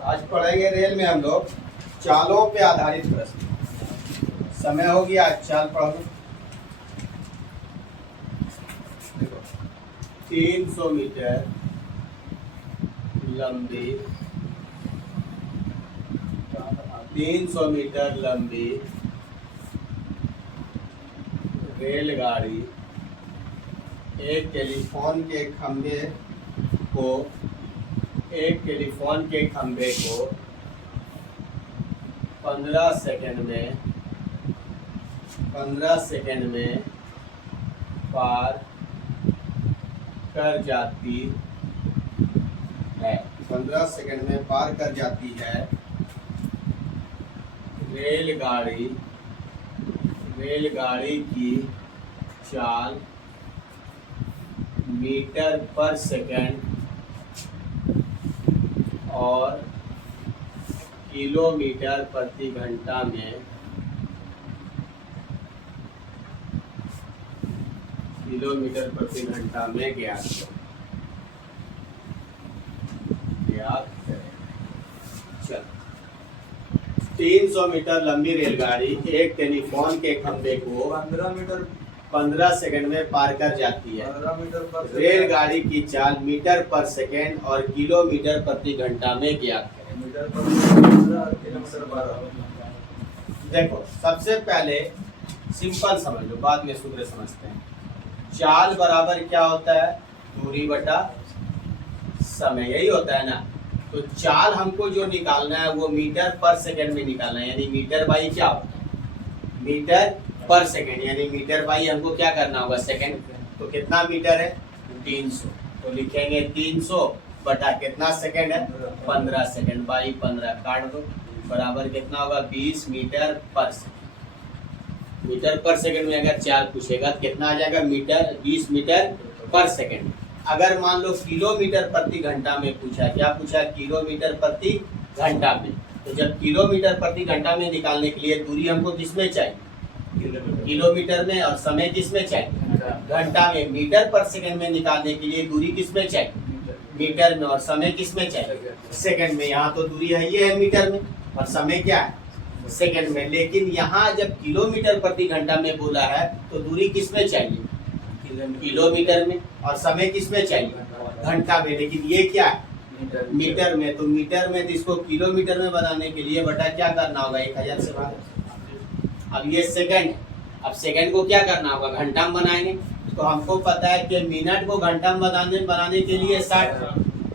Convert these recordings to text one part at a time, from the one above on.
आज पढ़ेंगे रेल में हम लोग चालों पे आधारित प्रश्न। समय हो गया, आज चाल पढ़ लो। देखो 300 मीटर लंबी 300 मीटर लंबी रेलगाड़ी एक टेलीफोन के खंभे को 15 सेकंड में पार कर जाती है। 15 सेकंड में पार कर जाती है। रेलगाड़ी की चाल मीटर पर सेकंड और किलोमीटर प्रति घंटा में ज्ञात करें। चल 300 मीटर लंबी रेलगाड़ी एक टेलीफोन के खंभे को 15 सेकंड में पार कर जाती है। रेलगाड़ी की चाल मीटर पर सेकंड और किलोमीटर प्रति घंटा में ज्ञात करें। देखो सबसे पहले सिंपल समझ लो, बाद में सूत्र समझते हैं। चाल बराबर क्या होता है? दूरी बटा समय, यही होता है ना। तो चाल हमको जो निकालना है वो मीटर पर सेकंड में निकालना है, यानी मीटर बाई क्या होता है? मीटर पर सेकंड, यानी मीटर बाई हमको क्या करना होगा? सेकंड। तो कितना मीटर है? 300। तो लिखेंगे 300 बटा कितना सेकंड है? 15 सेकंड बाई 15 काट दो, बराबर कितना होगा? 20 मीटर पर सेकंड। मीटर पर सेकंड में अगर चाल पूछेगा तो कितना आ जाएगा? मीटर, 20 मीटर पर सेकंड। अगर मान लो किलोमीटर प्रति घंटा में पूछा, क्या पूछा? किलोमीटर प्रति घंटा में। तो जब किलोमीटर प्रति घंटा में निकालने के लिए दूरी हमको किसमें चाहिए? किलोमीटर में। और समय किसमें चाहिए? घंटा में। मीटर पर सेकंड में निकालने के लिए दूरी किसमें चाहिए? मीटर में। और समय किसमें चाहिए? सेकंड में। यहाँ तो दूरी है, ये है मीटर में, और समय क्या है? सेकंड में। लेकिन यहाँ जब किलोमीटर प्रति घंटा में बोला है तो दूरी किसमें चाहिए? किलोमीटर में। और समय किसमें चाहिए? घंटा में। लेकिन ये क्या है? मीटर में। तो मीटर में, तो इसको किलोमीटर में बनाने के लिए बटा क्या करना होगा? 1000 से भाग। अब ये सेकंड है, अब सेकंड को क्या करना होगा? घंटा में बनाएंगे। तो हमको पता है कि मिनट को घंटा में बनाने के लिए 60,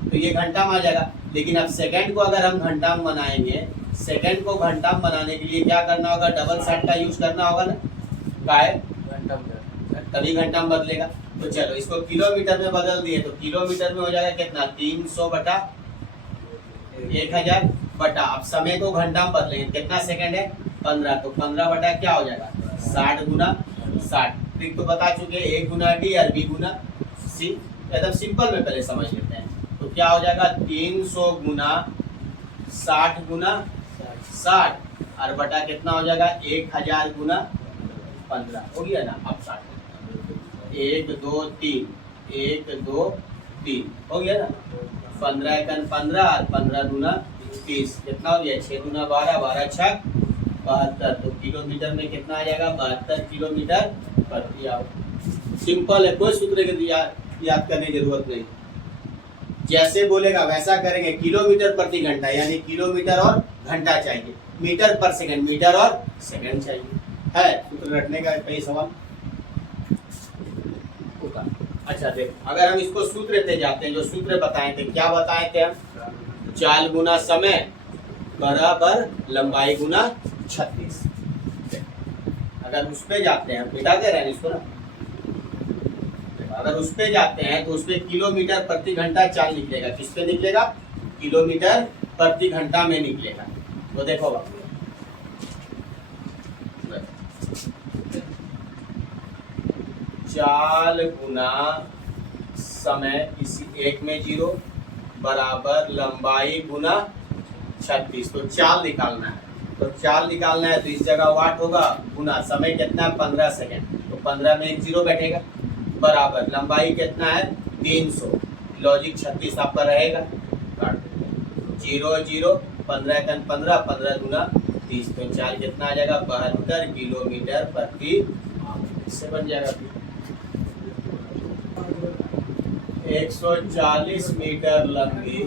तो ये घंटा में आ जाएगा। लेकिन अब सेकंड को अगर हम घंटा में बनाएंगे, सेकंड को घंटा में बनाने के लिए क्या करना होगा? डबल 60 का यूज करना होगा ना, काय तभी घंटा में बदलेगा। तो चलो इसको किलोमीटर में बदल दिए, तो किलोमीटर में हो जाएगा कितना? 300 बटा 1000 बटा, अब समय को घंटा में बदलेंगे, कितना सेकंड है? 15। तो 15 बटा क्या हो जाएगा? 60 गुना 60। ट्रिक तो बता चुके, 1 गुना डी और 2 गुना सी। एकदम सिंपल में पहले समझ लेते हैं। तो क्या हो जाएगा? 300 गुना 60 गुना 60 और बटा कितना हो जाएगा? 1000 गुना 15 हो गया ना। अब 60 1 2 3 1 2 3 हो गया ना। 15 एकन 15 और 15 दूना 30, कितना हो गया? 6 दूना 12, 12 छक 72। तो किलोमीटर में कितना आ जाएगा? 72 किलोमीटर प्रति आवर। सिंपल है, कोई सूत्र की याद करने की जरूरत नहीं। जैसे बोलेगा वैसा करेंगे। किलोमीटर प्रति घंटा, यानी किलोमीटर और घंटा चाहिए। मीटर पर सेकंड, मीटर और सेकंड चाहिए। है सूत्र रटने का कई सवाल। अच्छा देखो, अगर हम इसको सूत्र पे जाते हैं, जो सूत्र बताए थे, क्या बताए थे हम? चाल गुना समय बराबर लंबाई गुना 36। अगर उस पे जाते हैं, मिटा दे रहे हैं इसको ना। अगर उस पे जाते हैं तो उस पे किलोमीटर प्रति घंटा चाल निकलेगा। किस पे निकलेगा? किलोमीटर प्रति घंटा में निकलेगा। तो देखो बाबू, चाल गुना समय, इसी एक में 0 बराबर लंबाई गुना 36। तो चाल निकालना है, तो चाल निकालना है तो इस जगह वाट होगा, गुना समय कितना? 15 सेकंड। तो 15 में एक 0 बैठेगा, बराबर लंबाई कितना है? 300। लॉजिक 36 आपका रहेगा। जीरो जीरो 15 कन 15 15 दूना 30 तो चाल कितना आ जाएगा 72 किलोमीटर प्रति आवर। इससे बन जाएगा 140 मीटर लंबी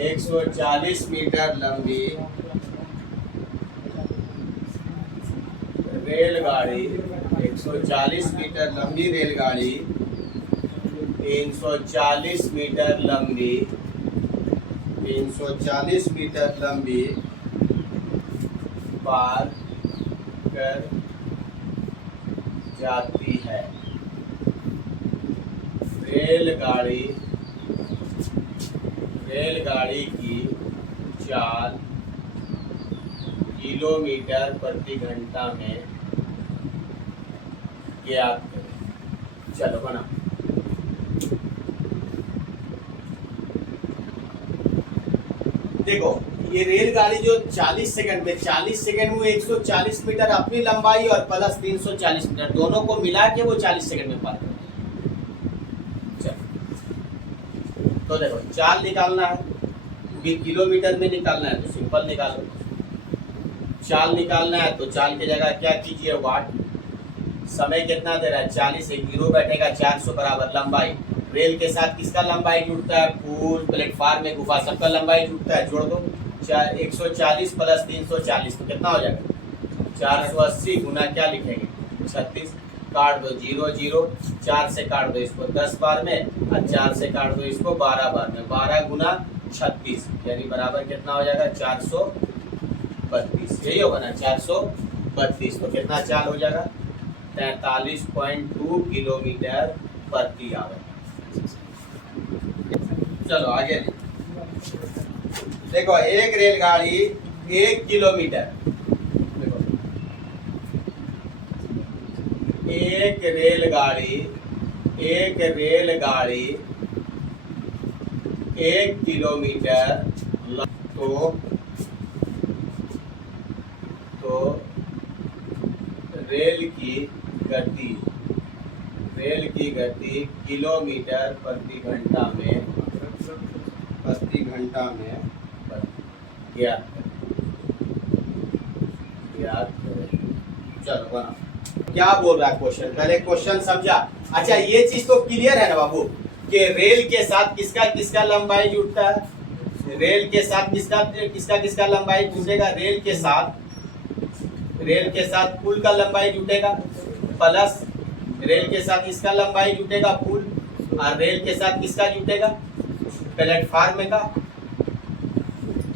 140 मीटर लंबी रेलगाड़ी 140 मीटर लंबी रेलगाड़ी 340 मीटर लंबी 340 मीटर लंबी पार कर जाती है। रेलगाड़ी की चाल किलोमीटर प्रति घंटा में ज्ञात करें। चलो बना। देखो ये रेलगाड़ी जो 40 सेकंड में 40 सेकंड में 140 मीटर अपनी लंबाई और प्लस 340 मीटर दोनों को मिला के वो 40 सेकंड में पार करती है। तो देखो चाल निकालना है, भी किलोमीटर में निकालना है तो सिंपल निकालो। चाल निकालना है तो चाल की जगह क्या कीजिए वाट। समय कितना दे रहा है 40, एक जीरो बैठेगा 400 बराबर लंबाई। रेल के साथ किसका लंबाई जुड़ता है, पुल प्लेटफार्म में गुफा सबका लंबाई जुड़ता है। जोड़ दो 140 प्लस 340 तो कितना हो जाएगा 480 गुना क्या लिखेंगे 36। काट दो जीरो जीरो 4 से काट दो इसको 10 बार में और 4 से काट दो इसको 12 बार में। 12 गुना 36 यानी बराबर कितना हो जाएगा 432। यही होगा ना 432। तो कितना चाल हो जाएगा 43.2 किलोमीटर प्रति आवर। चलो आगे देखो एक रेलगाड़ी 1 किलोमीटर, देखो एक रेलगाड़ी 1 किलोमीटर तो रेल की गति किलोमीटर प्रति घंटा में ज्ञात करें। चलो बना। क्या बोल रहा है क्वेश्चन, पहले क्वेश्चन समझा। अच्छा ये चीज तो क्लियर है ना बाबू कि रेल के साथ किसका किसका लंबाई जुड़ता है। रेल के साथ किसका लंबाई जुड़ेगा, रेल के साथ पुल का लंबाई जुटेगा प्लस रेल के साथ इसका लंबाई जुटेगा पुल, और रेल के साथ किसका जुटेगा प्लेटफार्म का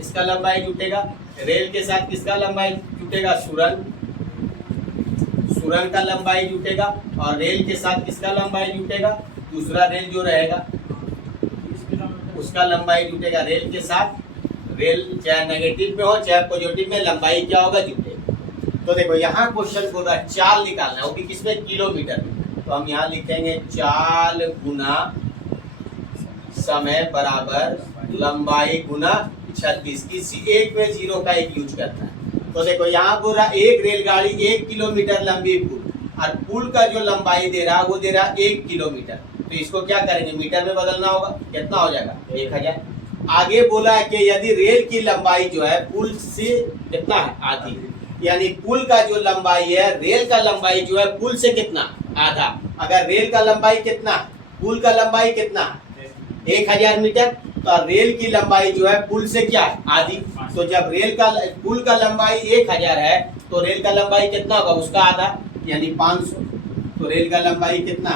इसका लंबाई जुटेगा। रेल के साथ किसका लंबाई जुटेगा सुरंग का लंबाई जुटेगा, और रेल के साथ किसका लंबाई जुटेगा दूसरा रेल जो रहेगा उसका लंबाई जुटेगा। रेल के साथ रेल चाहे नेगेटिव में हो चाहे पॉजिटिव में लंबाई क्या होगा जुटेगा। तो देखो यहाँ क्वेश्चन बोल रहा है चाल निकालना है, वो भी किसमें किलोमीटर में। तो हम यहाँ लिखेंगे चाल गुना समय बराबर लंबाई गुना 36। किसी एक में जीरो का एक यूज करना है। तो देखो यहाँ बोल रहा एक रेलगाड़ी 1 किलोमीटर लंबी पुल, और पुल का जो लंबाई दे रहा वो दे रहा 1 किलोमीटर। तो इसको क्या करेंगे मीटर में बदलना होगा। कितना हो जाएगा 1000। आगे बोला है कि यदि रेल की लंबाई जो है पुल से कितना है आधी, यानी पुल का जो लंबाई है रेल का लंबाई जो है पुल से कितना आधा। अगर रेल का लंबाई कितना पुल का लंबाई कितना 1000 मीटर, तो रेल की लंबाई जो है पुल से क्या आधी। तो जब पुल का लंबाई 1000 है तो रेल का लंबाई कितना होगा उसका आधा यानी 500। तो रेल का लंबाई कितना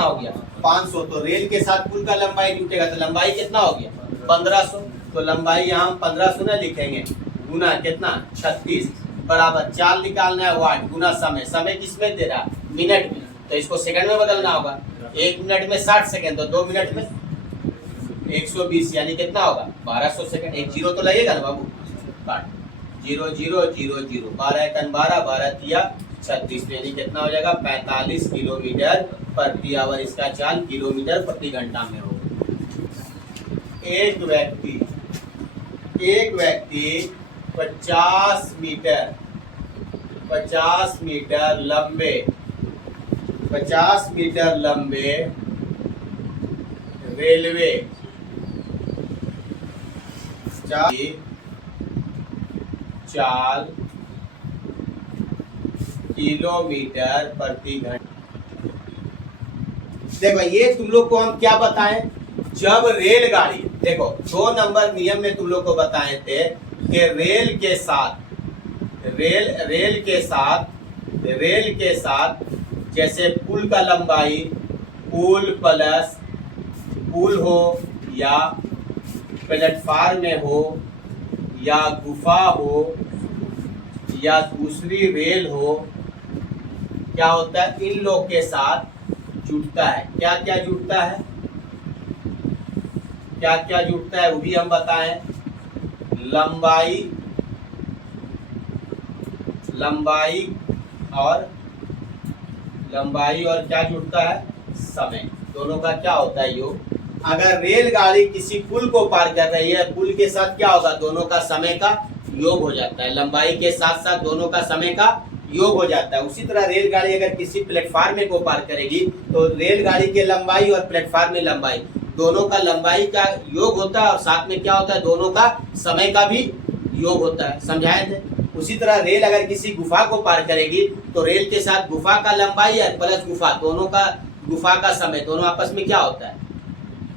हो गया 500। तो रेल के साथ पुल का लंबाई जुटेगा तो लंबाई कितना हो गया 1500। तो लंबाई यहाँ 1500 ना लिखेंगे गुना कितना 36 बराबर चाल निकालना है वाट गुना समय किसमें दे रहा मिनट में। तो इसको सेकंड में बदलना होगा। 1 मिनट में 60 सेकंड, तो 2 मिनट में 120 यानी कितना होगा 1200 सेकंड। एक जीरो तो लगेगा ना बाबू। काट 0 0 0 0 12 कन 12 12 तिया 36 यानी कितना हो जाएगा 45 किलोमीटर प्रति आवर। इसका चाल किलोमीटर प्रति घंटा में होगा। एक व्यक्ति 50 मीटर लंबे रेलवे चाल किलोमीटर प्रति घंटा। देखो ये तुम लोग को हम क्या बताएं, जब रेलगाड़ी, देखो 2 नंबर नियम में तुम लोग को बताए थे कि रेल के साथ जैसे पुल का लंबाई, पुल प्लस पुल हो या प्लेटफार्म में हो या गुफा हो या दूसरी रेल हो, क्या होता है, इन लोग के साथ जुड़ता है। क्या क्या जुड़ता है, क्या क्या जुड़ता है वो भी हम बताएं। लंबाई और क्या जुड़ता है, समय। दोनों का क्या होता है योग। अगर रेलगाड़ी किसी पुल को पार कर रही है, पुल के साथ क्या होगा, दोनों का समय का योग हो जाता है। लंबाई के साथ साथ दोनों का समय का योग हो जाता है। उसी तरह रेलगाड़ी अगर किसी प्लेटफार्म को पार करेगी तो रेलगाड़ी की लंबाई और प्लेटफार्म में लंबाई, दोनों का लंबाई का योग होता है और साथ में क्या होता है, दोनों का समय का भी योग होता है। समझाए थे। उसी तरह रेल अगर किसी गुफा को पार करेगी तो रेल के साथ गुफा का लंबाई और प्लस गुफा का समय, दोनों आपस में क्या होता है,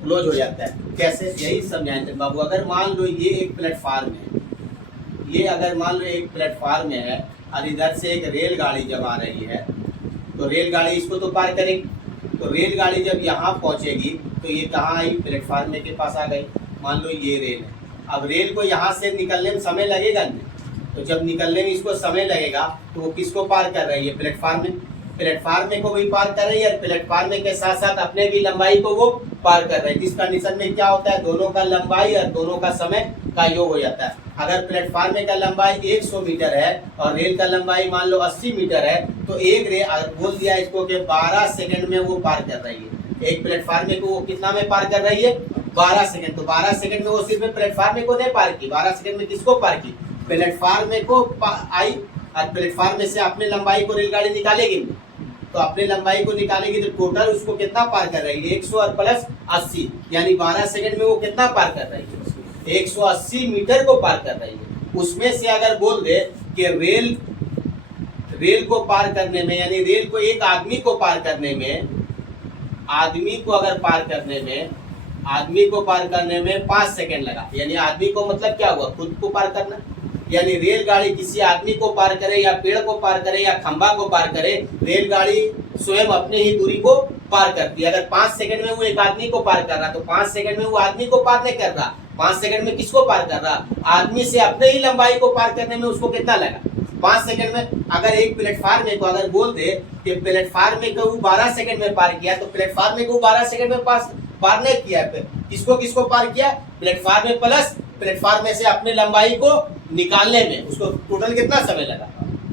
क्लोज हो जाता है। कैसे, यही समझाए थे बाबू। अगर मान लो ये एक प्लेटफार्म है, एक प्लेटफार्म है और इधर से एक रेलगाड़ी जब आ रही है तो रेलगाड़ी इसको तो पार करेगी। तो रेलगाड़ी जब यहाँ पहुंचेगी तो ये कहाँ आई, प्लेटफार्म के पास आ गई। मान लो ये रेल है। अब रेल को यहाँ से निकलने में समय लगेगा नहीं, तो जब निकलने में इसको समय लगेगा तो वो किसको पार कर रही है, प्लेटफार्म को भी पार कर रही है और प्लेटफार्म के साथ साथ अपने भी लंबाई को वो पार कर रहे हैं। जिस कंडीशन में क्या होता है, दोनों का लंबाई और दोनों का समय का योग हो जाता है। अगर प्लेटफार्म का लंबाई 100 मीटर है और रेल का लंबाई मान लो 80 मीटर है तो एक रेल बोल दिया इसको कि 12 सेकंड में वो पार कर रही है। एक प्लेटफार्म को वो कितना में पार कर रही है, 12 सेकंड। तो 12 सेकंड में वो सिर्फ प्लेटफार्म को नहीं पार की, 12 सेकंड में किसको पार की, प्लेटफार्म को आई। और प्लेटफार्म में से अपने लंबाई को रेलगाड़ी निकालेगी, तो अपने लंबाई को निकालेगी तो टोटल उसको कितना पार कर रही है, 100 और प्लस 80, यानी 12 सेकंड में वो कितना पार कर रही है, 180 मीटर को पार कर रही है। उसमें से अगर बोल दे कि रेल को पार करने में, यानी रेल को एक आदमी को पार करने में, आदमी को पार करने में 5 सेकंड लगा। यानी आदमी को मतलब क्या हुआ, खुद को पार करना। यानी रेलगाड़ी किसी आदमी को पार करे या पेड़ को पार करे या खंभा को पार करे, रेलगाड़ी स्वयं अपने ही दूरी को पार करती है। अगर 5 सेकंड में वो एक आदमी को पार कर रहा तो 5 सेकंड में वो आदमी को पार नहीं कर रहा, 5 सेकंड में किसको पार कर रहा, आदमी से अपने ही लंबाई को पार करने में उसको कितना लगा, 5 सेकंड में। अगर एक प्लेटफार्म को अगर बोल दे कि प्लेटफार्म को 12 सेकंड में पार किया तो प्लेटफार्म को 12 सेकंड में पार नहीं किया, किसको पार किया, प्लेटफार्म में प्लस प्लेटफार्म में से अपने लंबाई को निकालने में उसको टोटल कितना समय लगा,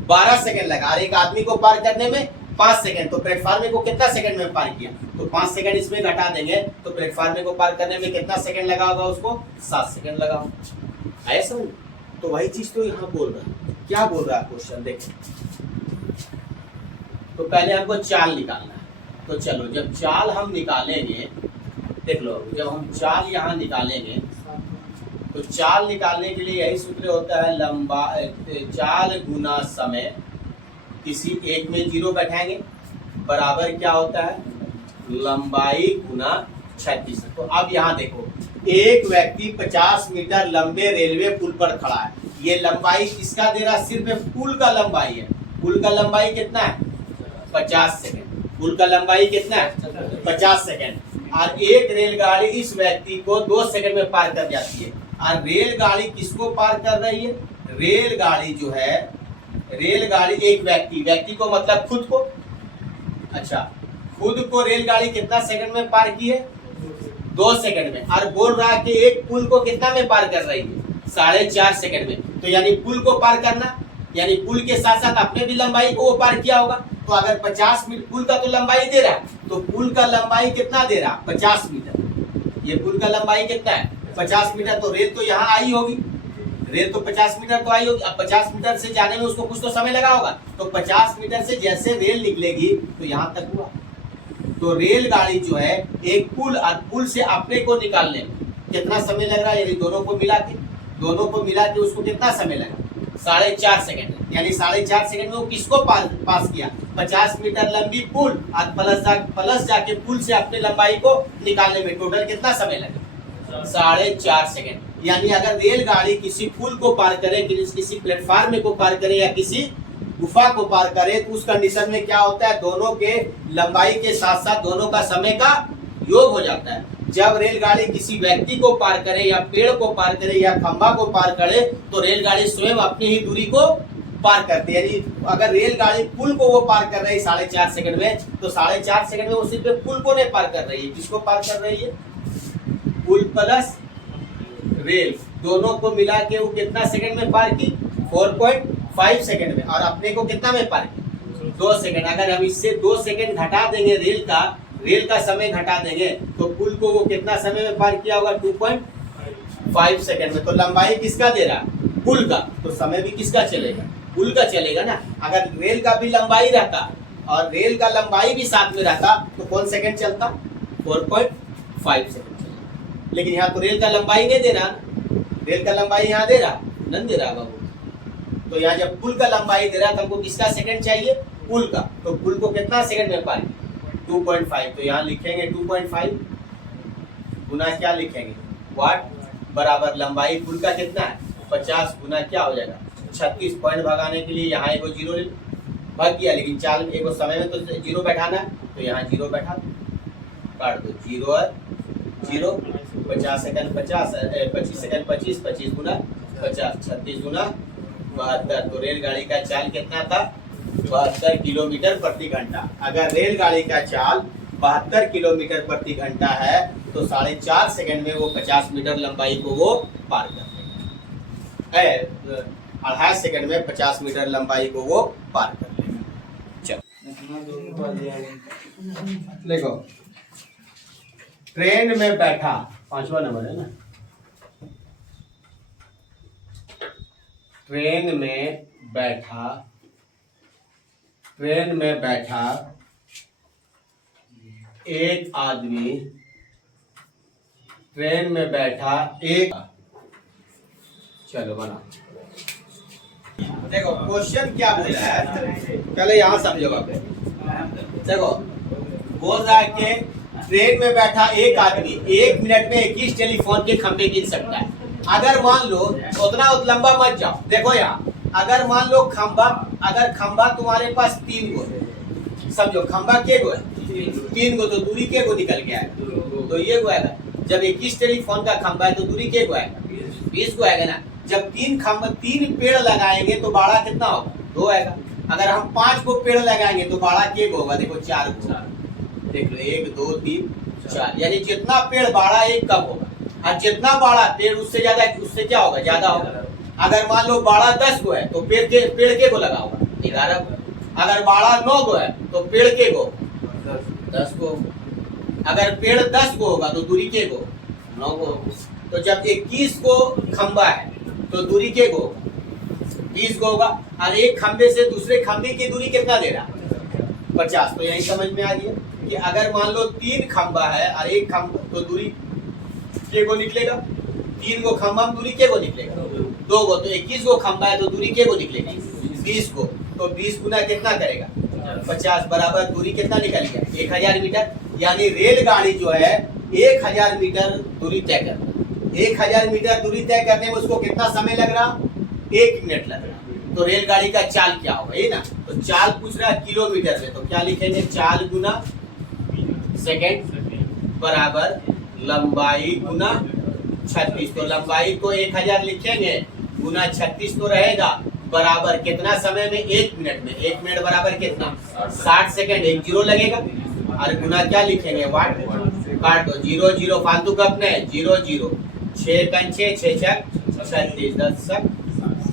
12 सेकंड लगा। और एक आदमी को पार करने में 5 सेकंड, तो प्लेटफार्म को कितना सेकंड में पार किया, तो 5 सेकंड इसमें घटा देंगे तो प्लेटफार्म को पार करने में कितना सेकंड लगा होगा, उसको 7 सेकंड लगा होगा। आया समझ। तो वही चीज तो यहाँ बोल रहा है। क्या बोल रहा है क्वेश्चन देखो। तो पहले हमको चाल निकालना है। तो चलो जब चाल हम निकालेंगे, देख लो, जब हम चाल यहाँ निकालेंगे तो चाल निकालने के लिए यही सूत्र होता है, चाल गुना समय, किसी एक में 0 बैठाएंगे, बराबर क्या होता है, लंबाई गुना 36। तो अब यहाँ देखो, एक व्यक्ति 50 मीटर लंबे रेलवे पुल पर खड़ा है। ये लंबाई किसका दे रहा, सिर्फ पुल का लंबाई है। पुल का लंबाई कितना है, 50 सेकंड। पुल का लंबाई कितना है, 50 सेकंड। और एक रेलगाड़ी इस व्यक्ति को 2 सेकंड में पार कर जाती है। और रेलगाड़ी किसको पार कर रही है, रेलगाड़ी जो है, रेलगाड़ी एक व्यक्ति को मतलब खुद को, अच्छा खुद को रेलगाड़ी कितना सेकंड में पार की है, 2 सेकंड में। और बोल रहा है कि एक पुल को कितना में पार कर रही है, 4.5 सेकंड में। तो यानी पुल को पार करना, यानी पुल के साथ साथ अपने भी लंबाई को वो पार किया होगा। तो अगर 50 मीटर पुल का तो लंबाई दे रहा है, तो पुल का लंबाई कितना दे रहा, 50 मीटर। ये पुल का लंबाई कितना है, 50 मीटर। तो रेल तो यहाँ आई होगी, रेल तो 50 मीटर तो आई होगी। अब 50 मीटर से जाने में उसको कुछ तो समय लगा होगा। तो 50 मीटर से जैसे रेल निकलेगी तो यहाँ तक हुआ। तो रेलगाड़ी जो है एक पुल और पुल से अपने को निकालने में कितना समय लग रहा है, यदि दोनों को मिला के दोनों को मिला के उसको कितना समय लगा? 4.5 सेकंड। यानी 4.5 सेकंड में वो किसको पास किया? 50 मीटर लंबी पुल और प्लस जाके पुल से अपनी लंबाई को निकालने में टोटल कितना समय लगा? 4.5 सेकंड। यानी अगर रेलगाड़ी किसी पुल को पार करे, किसी प्लेटफार्म को पार करे या किसी गुफा को पार करे, तो उस कंडीशन में क्या होता है? दोनों के लंबाई के साथ साथ दोनों का समय का योग हो जाता है। जब रेलगाड़ी किसी व्यक्ति को पार करे या पेड़ को पार करे या खंभा को पार करे, तो रेलगाड़ी स्वयं अपनी ही दूरी को पार करती है। यानी अगर रेलगाड़ी पुल को वो पार कर रही है 4.5 सेकंड में, तो 4.5 सेकंड में वो सिर्फ पुल को नहीं पार कर रही है। किसको पार कर रही है? पुल प्लस रेल दोनों को मिला के वो कितना सेकंड में पार की? 4.5 सेकंड में। और अपने को कितना में पार की? 2 सेकंड। अगर हम इससे 2 सेकंड घटा देंगे, रेल का समय घटा देंगे, तो पुल को वो कितना समय में पार किया होगा? 2.5 सेकंड में। तो लंबाई किसका दे रहा? पुल का। तो समय भी किसका चलेगा? पुल का चलेगा ना। अगर रेल का भी लंबाई रहता और रेल का लंबाई भी साथ में रहता, तो कौन सेकंड चलता? 4.5 सेकंड चलता। लेकिन यहाँ तो रेल का लंबाई नहीं दे रहा। रेल का लंबाई यहाँ दे रहा नहीं दे रहा बाबू। तो यहाँ जब पुल का लंबाई दे रहा, तो हमको किसका सेकंड चाहिए? पुल का। तो पुल को कितना सेकंड में पार? 2.5। तो यहाँ लिखेंगे 2.5 गुना क्या लिखेंगे? वाट बराबर लंबाई पुल का कितना है? 50 गुना क्या हो जाएगा? 36। पॉइंट भगाने के लिए यहाँ एगो जीरो भाग गया, लेकिन चाल एगो समय में तो जीरो बैठाना है, तो यहाँ जीरो बैठा काट दो। जीरो और जीरो 50 सेकंड 50, 25 सेकंड 25, 25 गुना 50, 36 गुना 72। तो रेलगाड़ी का चाल कितना था? 72 किलोमीटर प्रति घंटा। अगर रेलगाड़ी का चाल 72 किलोमीटर प्रति घंटा है, तो 4.5 सेकंड में वो 50 मीटर लंबाई को वो पार कर लेगा। 2.5 सेकंड में 50 मीटर लंबाई को वो पार कर लेगा। देखो, ट्रेन में बैठा, 5वां नंबर है ना। ट्रेन में बैठा एक आदमी, ट्रेन में बैठा एक, चलो बना। देखो क्वेश्चन क्या बोला है, पहले यहां समझो। देखो बोल रहा है कि ट्रेन में बैठा एक आदमी 1 मिनट में 21 टेलीफोन के खंभे गिन सकता है। अगर मान लो, उतना लंबा मत जाओ। देखो यहाँ, अगर मान लो अगर खंभा तुम्हारे पास 3 गो है, समझो खंभा के गो है? 3 गो। तो दूरी के गो निकल गया है? तो ये गो आएगा। जब 21 टेलीफोन का खंभा है, तो दूरी के गो आएगा? 20 गो आएगा ना। जब 3 पेड़ लगाएंगे, तो बाड़ा कितना होगा? 2 आएगा। अगर हम 5 को पेड़ लगाएंगे, तो बाड़ा के गो होगा? देखो 4 गो। देख लो 1 2 3 4। यानी जितना पेड़ बाड़ा एक कम होगा, और जितना बाड़ा पेड़ उससे ज्यादा, उससे क्या होगा? ज्यादा होगा। अगर मान लो बाड़ा 10 गो है, तो पेड़ के गो लगा होगा? 11 गो। अगर बाड़ा 9 गो है, तो पेड़ के गो 10 गो। अगर पेड़ 10 गो होगा, तो दूरी के गो 9 गो। तो जब 21 गो खंबा है, तो दूरी के गो 20 गो होगा। और एक खंबे से दूसरे खंबे की दूरी कितना दे रहा? 50। तो यही समझ में आ गया कि अगर मान लो 3 खंबा है और एक खंबा, तो दूरी के गो निकलेगा। 3 गो खंबा में दूरी के गो निकलेगा? 2 गो। तो 21 गो खंबा है, तो दूरी के गो निकलेगा? 20 गो। तो 20 गुना कितना करेगा? 50 बराबर दूरी कितना निकल गया? 1000 मीटर। यानी रेलगाड़ी जो है 1000 मीटर दूरी तय कर रहा है। 1000 मीटर दूरी तय करने में उसको कितना समय लग रहा? 1 मिनट लग रहा। तो रेलगाड़ी का चाल क्या होगा? ये ना। तो चाल पूछ रहा है किलोमीटर में, तो क्या लिखेंगे? चाल गुना सेकंड बराबर लंबाई गुना 36। तो लंबाई को 1000 लिखेंगे, गुना 36 तो रहेगा, बराबर कितना समय में? 1 मिनट में। 1 मिनट बराबर कितना? 60 सेकंड। 1 जीरो लगेगा, और गुना क्या लिखेंगे? वाट। काट दो। 0 0 फालतू कब ने? 0 0 6 6 6 36 10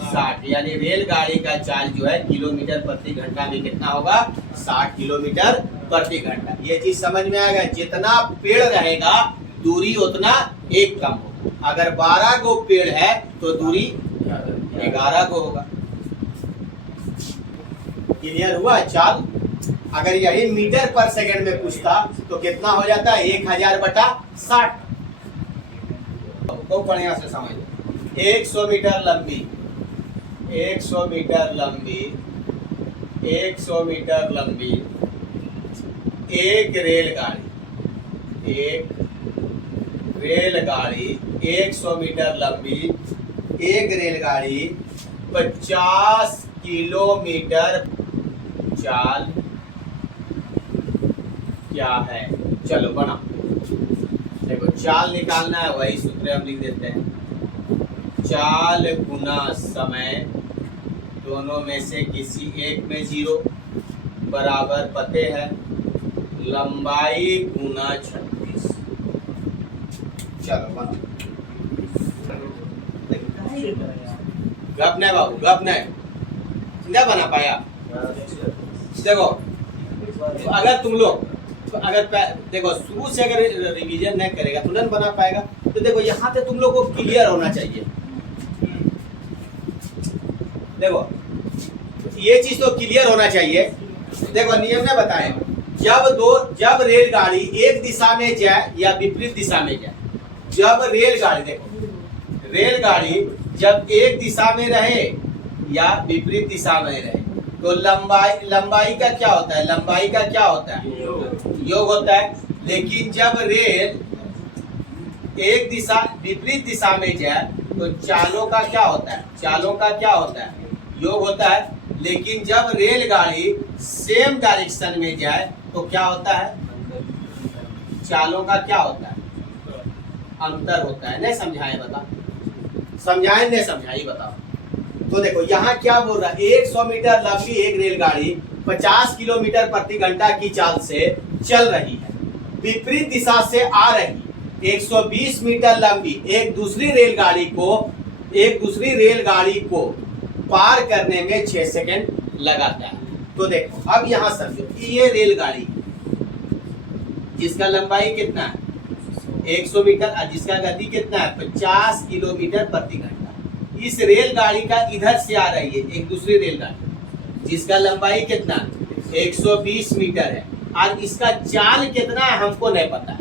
60। यानी रेलगाड़ी का चाल जो है किलोमीटर प्रति घंटा में कितना होगा? 60 किलोमीटर प्रति घंटा। ये चीज समझ में आएगा। जितना पेड़ रहेगा, दूरी उतना एक कम होगा। अगर 12 गो पेड़ है, तो दूरी 11 गो होगा। क्लियर हुआ? चाल अगर यही मीटर पर सेकंड में पूछता, तो कितना हो जाता है? 1000/60। तो बढ़िया से समझ लो। 100 मीटर लंबी 100 मीटर लंबी 100 मीटर लंबी एक रेलगाड़ी 100 मीटर लंबी एक रेलगाड़ी 50 किलोमीटर चाल क्या है। चलो बना, देखो चाल निकालना है, वही सूत्र हम लिख देते हैं। चाल गुना समय, दोनों में से किसी एक में 0 बराबर पते है लंबाई गुना 36। चलो बना। गप नहीं बाबू, गप नहीं बना पाया। देखो अगर तुम लोग देखो शुरू से अगर रिवीजन नहीं करेगा तो नहीं बना पाएगा। तो देखो यहाँ पे तुम लोग को क्लियर होना चाहिए। देखो ये चीज तो क्लियर होना चाहिए। देखो नियम ने बताए, जब रेलगाड़ी एक दिशा में जाए या विपरीत दिशा में जाए, जब रेलगाड़ी जब एक दिशा में रहे या विपरीत दिशा में रहे तो लंबाई का क्या होता है, लंबाई का क्या होता है, योग होता है। लेकिन जब रेल एक दिशा विपरीत दिशा में जाए तो चालों का क्या होता है, चालों का क्या होता है, योग होता है। लेकिन जब रेलगाड़ी सेम डायरेक्शन में जाए तो क्या होता है, चालों का क्या होता है, अंतर होता है। नहीं समझाए बता, समझाए नहीं समझाई बताओ। तो देखो यहाँ क्या बोल रहा है, 100 मीटर लंबी एक रेलगाड़ी 50 किलोमीटर प्रति घंटा की चाल से चल रही है, विपरीत दिशा से आ रही 120 मीटर लंबी एक दूसरी रेलगाड़ी को पार करने में 6 सेकंड लगाता है। तो देखो अब यहाँ समझो कि ये रेलगाड़ी जिसका लंबाई कितना है 100 मीटर और जिसका गति कितना है 50 किलोमीटर प्रति घंटा, इस रेलगाड़ी का इधर से आ रही है एक दूसरी रेलगाड़ी जिसका लंबाई कितना 120 मीटर है और इसका चाल कितना है हमको नहीं पता है,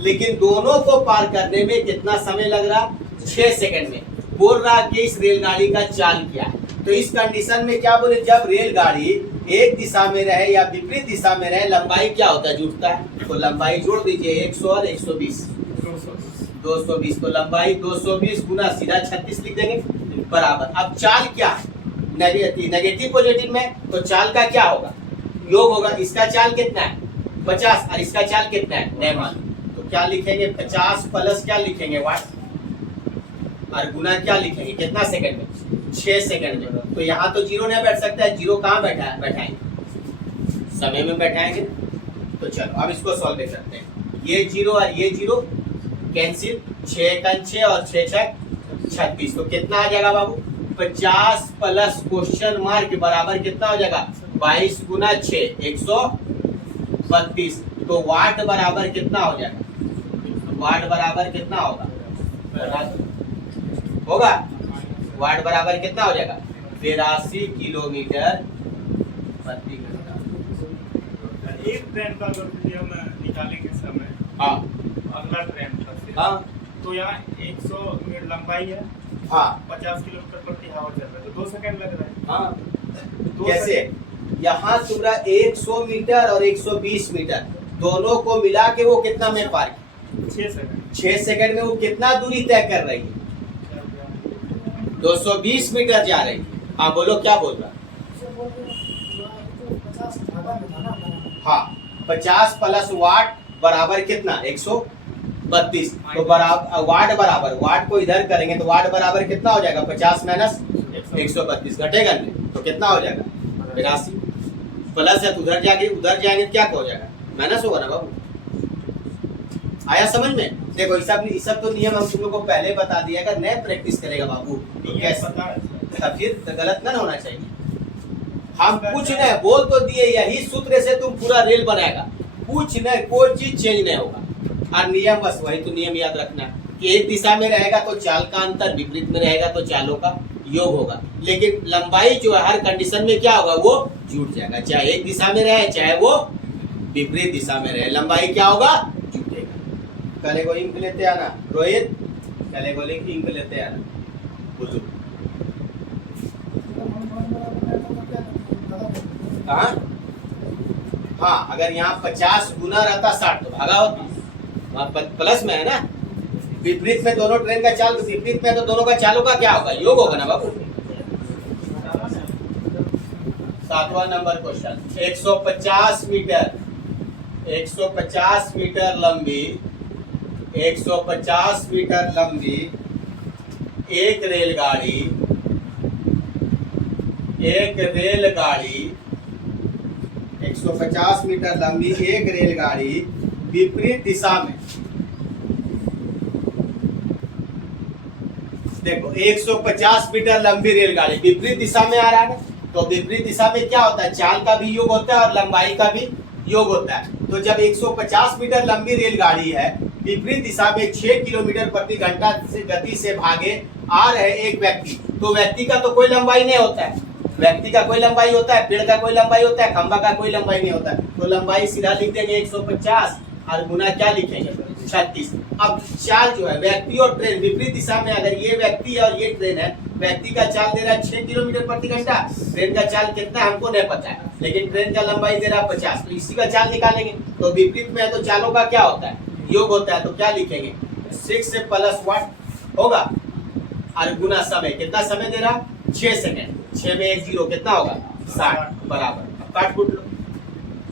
लेकिन दोनों को पार करने में कितना समय लग रहा 6 सेकंड में। बोल रहा कि इस रेलगाड़ी का चाल क्या है। तो इस कंडीशन में क्या बोले, जब रेलगाड़ी एक दिशा में रहे या विपरीत दिशा में रहे लंबाई क्या होता है, जुड़ता है। तो लंबाई जोड़ दीजिए 100 और 120 220, तो लंबाई 220 गुना सीधा 36 लिख देंगे बराबर। अब चाल क्या है, नेगेटिव पॉजिटिव में तो चाल का क्या होगा, योग होगा। इसका चाल कितना है 50 और इसका चाल कितना है नहीं मालूम, तो क्या लिखेंगे 50 प्लस क्या लिखेंगे वाट और गुना क्या लिखेंगे कितना सेकंड में 6 सेकंड में। तो यहाँ तो जीरो नहीं बैठ सकता है, जीरो कहाँ बैठाएंगे समय में बैठाएंगे। तो चलो अब इसको सॉल्व करते हैं। ये जीरो और ये जीरो कैंसिल, 6 6 और 6 6 36, तो कितना आ जाएगा बाबू 50 प्लस क्वेश्चन मार्क बराबर कितना हो जाएगा 22 गुना 6 132। तो वाट बराबर कितना हो जाएगा, वाट बराबर कितना होगा वाट बराबर कितना हो जाएगा 82 किलोमीटर प्रति घंटा। एक ट्रेन का अगर हम निकालेंगे समय, हाँ अगला ट्रेन का से, हाँ तो यहाँ 100 मीटर लंबाई है, हाँ 50 किलोमीटर प्रति आवर चल रहा है, तो 2 सेकंड लग रहा है। हाँ कैसे, यहाँ तुम्हारा 100 मीटर और 120 मीटर दोनों को मिला के वो कितना में पार 6 सेकंड में वो कितना दूरी तय कर रही है 220 मीटर जा रही है। हाँ बोलो क्या बोल रहा, हाँ 50 प्लस वाट बराबर कितना 132, तो बराबर वाट को इधर करेंगे तो वाट बराबर कितना हो जाएगा 50 माइनस 132 घटेगा नहीं, तो कितना हो जाएगा 82 प्लस है, तो उधर जाएंगे क्या हो जाएगा माइनस होगा ना बाबू। आया समझ में। देखो ये सब तो नियम हम तुम लोग को पहले बता दिया, अगर नए प्रैक्टिस करेगा बाबू तो कैसे फिर गलत ना होना चाहिए। हम कुछ नहीं बोल तो दिए, यही सूत्र से तुम पूरा रेल बनाएगा, कुछ नहीं कोई चीज चेंज नहीं होगा। और नियम बस वही तो नियम याद रखना कि एक दिशा में रहेगा तो चाल का अंतर, विपरीत में रहेगा तो चालों का योग होगा। लेकिन लंबाई जो है हर कंडीशन में क्या होगा वो जुड़ जाएगा, चाहे एक दिशा में रहे चाहे वो विपरीत दिशा में रहे, लंबाई क्या होगा जुटेगा। कल को इंक लेते आना रोहित, कल को इंक लेते आना। बुजुर्ग। हाँ हाँ, अगर यहाँ 50 गुना रहता 60 तो भागा होता, वहाँ प्लस में है ना। विपरीत में दोनों ट्रेन का चाल, विपरीत में तो दोनों का चालों का क्या होगा, योग होगा ना बाबू। 7वां नंबर क्वेश्चन, 150 मीटर 150 मीटर लंबी 150 मीटर लंबी एक रेलगाड़ी 150 मीटर लंबी एक रेलगाड़ी विपरीत दिशा में, देखो 150 मीटर लंबी रेलगाड़ी विपरीत दिशा में आ रहा है ना, तो विपरीत दिशा में क्या होता है, चाल का भी योग होता है और लंबाई का भी योग होता है। तो जब 150 मीटर लंबी रेलगाड़ी है, विपरीत दिशा में 6 किलोमीटर प्रति घंटा से गति से भागे आ रहे एक व्यक्ति, तो व्यक्ति का तो कोई लंबाई नहीं होता है, व्यक्ति का कोई लंबाई होता है, पेड़ का कोई लंबाई होता है, खंबा का कोई लंबाई नहीं होता है। तो लंबाई सीधा लिख देंगे 150 और गुना क्या लिखेंगे 36। अब चाल जो है, व्यक्ति और ट्रेन विपरीत दिशा में, अगर ये व्यक्ति और ये ट्रेन है, व्यक्ति का चाल दे रहा है 6 किलोमीटर प्रति घंटा, ट्रेन का चाल कितना हमको नहीं पता है, लेकिन ट्रेन का लंबाई दे रहा है 50, तो इसी का चाल निकालेंगे। तो विपरीत में है तो चालों का क्या होता है, योग होता है, तो क्या लिखेंगे 6 से प्लस 1 होगा और गुना समय, कितना समय दे रहा 6 सेकेंड, 6 में 1 0 कितना होगा 60 बराबर। अब काट कुट लो,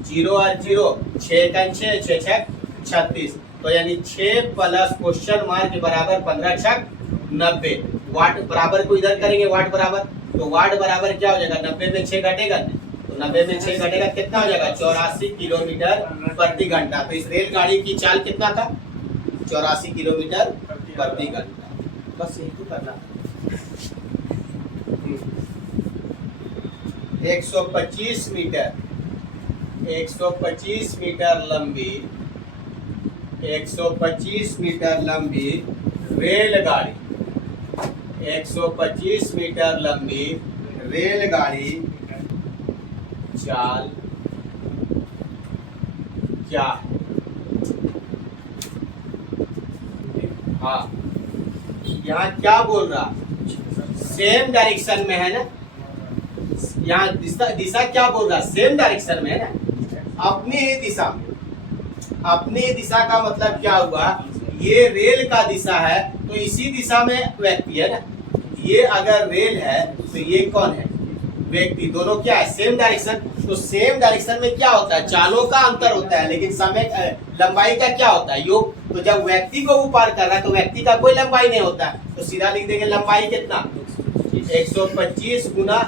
0 और 0 6 का 6 6 6 36, तो यानी 6 प्लस क्वेश्चन मार्क बराबर 15 6 90। वाट बराबर को इधर करेंगे, वाट बराबर, तो वाट बराबर क्या हो जाएगा, 90 में 6 घटेगा, तो 90 में 6 घटेगा कितना हो जाएगा 84 किलोमीटर प्रति घंटा। तो इस रेलगाड़ी की चाल कितना था 84 किलोमीटर प्रति घंटा। बस यही तो करना है। 125 मीटर 125 मीटर लंबी 125 मीटर लंबी रेलगाड़ी 125 मीटर लंबी रेलगाड़ी चाल क्या, हाँ यहाँ क्या बोल रहा, सेम डायरेक्शन में है ना, यहाँ दिशा क्या बोल रहा, सेम डायरेक्शन में है ना, अपनी ही दिशा में। अपनी दिशा का मतलब क्या हुआ, ये रेल का दिशा है तो इसी दिशा में व्यक्ति है ना, ये अगर रेल है तो ये कौन है, व्यक्ति, दोनों क्या है सेम डायरेक्शन। तो सेम डायरेक्शन में क्या होता है, चालों का अंतर होता है, लेकिन समय लंबाई का क्या होता है, योग। तो जब व्यक्ति को वो पार कर रहा है तो व्यक्ति का कोई लंबाई नहीं होता है, तो सीधा लिख देंगे लंबाई कितना 125 गुना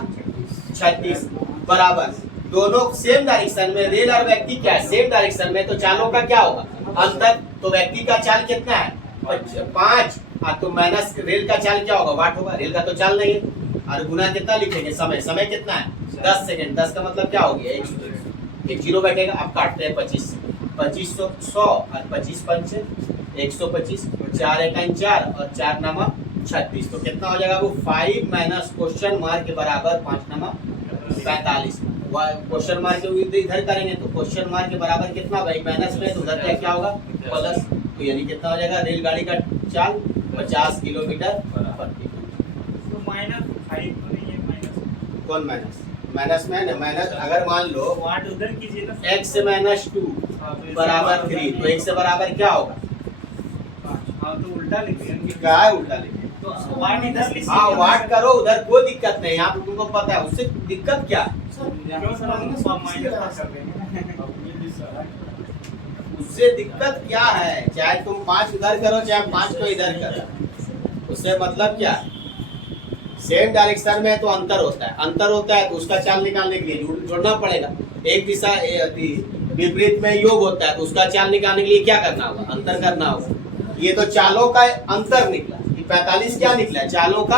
36 बराबर, दोनों सेम डायरेक्शन में, रेल और व्यक्ति क्या है सेम डायरेक्शन में, तो चालों का क्या होगा अंतर। तो व्यक्ति का चाल कितना है 5, तो माइनस रेल का चाल क्या होगा वाट होगा, रेल का तो चाल नहीं है, और गुना कितना लिखेंगे समय, समय कितना है 10 सेकेंड, 10 का मतलब क्या हो गया 1 0 बैठेगा। अब काटते हैं 25 2500 100 और 25 पंच 125, 4 1 4 और 4 नामा 36, तो कितना हो जाएगा वो 5 माइनस क्वेश्चन मार्क के बराबर 5 नामा 45। क्वेश्चन मार्क इधर करेंगे तो क्वेश्चन मार्क के बराबर कितना भाई, माइनस में, तो उधर क्या होगा प्लस, तो यानी कितना हो जाएगा रेलगाड़ी का चाल 50 किलोमीटर प्रति घंटा। तो माइनस 5 तो नहीं है, माइनस कौन माइनस, माइनस में है ना, माइनस अगर मान लो वाट उधर कीजिए ना, x माइनस 2 बराबर 3, तो x से बराबर क्या होगा, हाँ तो उल्टा लिखिए, क्या है उल्टा लिखे, तो वाट इधर लिखिए, हाँ वाट करो उधर कोई दिक्कत नहीं, यहाँ पे तुमको पता है, उससे दिक्कत क्या, क्यों सर हम माइनस कर देंगे, उससे दिक्कत क्या है, चाहे तुम 5 उधर करो चाहे 5 को इधर करो, उससे मतलब क्या, सेम डायरेक्शन में तो अंतर होता है, अंतर होता है तो उसका चाल निकालने के लिए जोड़ना पड़ेगा। एक दिशा विपरीत में योग होता है तो उसका चाल निकालने के लिए क्या करना होगा, अंतर करना होगा। ये तो चालों का अंतर निकला, 45 क्या निकला, चालों का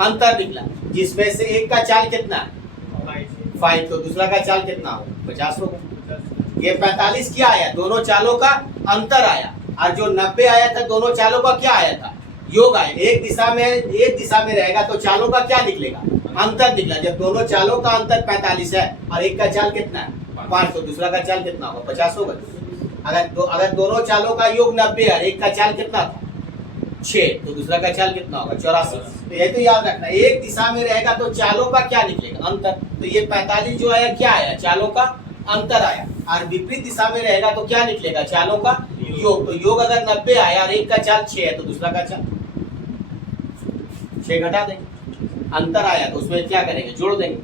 अंतर निकला, जिसमें से एक का चाल कितना है 5, तो दूसरा का चाल कितना होगा 50 होगा। ये 45 क्या आया, दोनों चालों का अंतर आया, और जो 90 आया था दोनों चालों का क्या आया था, योग आया। एक दिशा में रहेगा तो चालों का क्या निकलेगा, अंतर निकला। जब दोनों चालों का अंतर 45 है और एक का चाल कितना है 5, तो दूसरा का चाल कितना होगा 50 होगा। अगर दोनों चालों का योग 90 है, एक का चाल कितना था 6, तो दूसरा का चाल कितना होगा 84। तो ये तो याद रखना, एक दिशा में रहेगा तो चालों का क्या निकलेगा अंतर। तो ये 45 जो आया क्या आया चालों का अंतर आया, और विपरीत दिशा में रहेगा तो क्या निकलेगा चालों का योग। तो योग अगर 90 आया और एक का चाल 6 है तो दूसरा का चाल 6 घटा देंगे, अंतर आया तो उसमें क्या करेंगे जोड़ देंगे।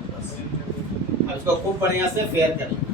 अब इसको खूब बढ़िया से फेयर करेंगे।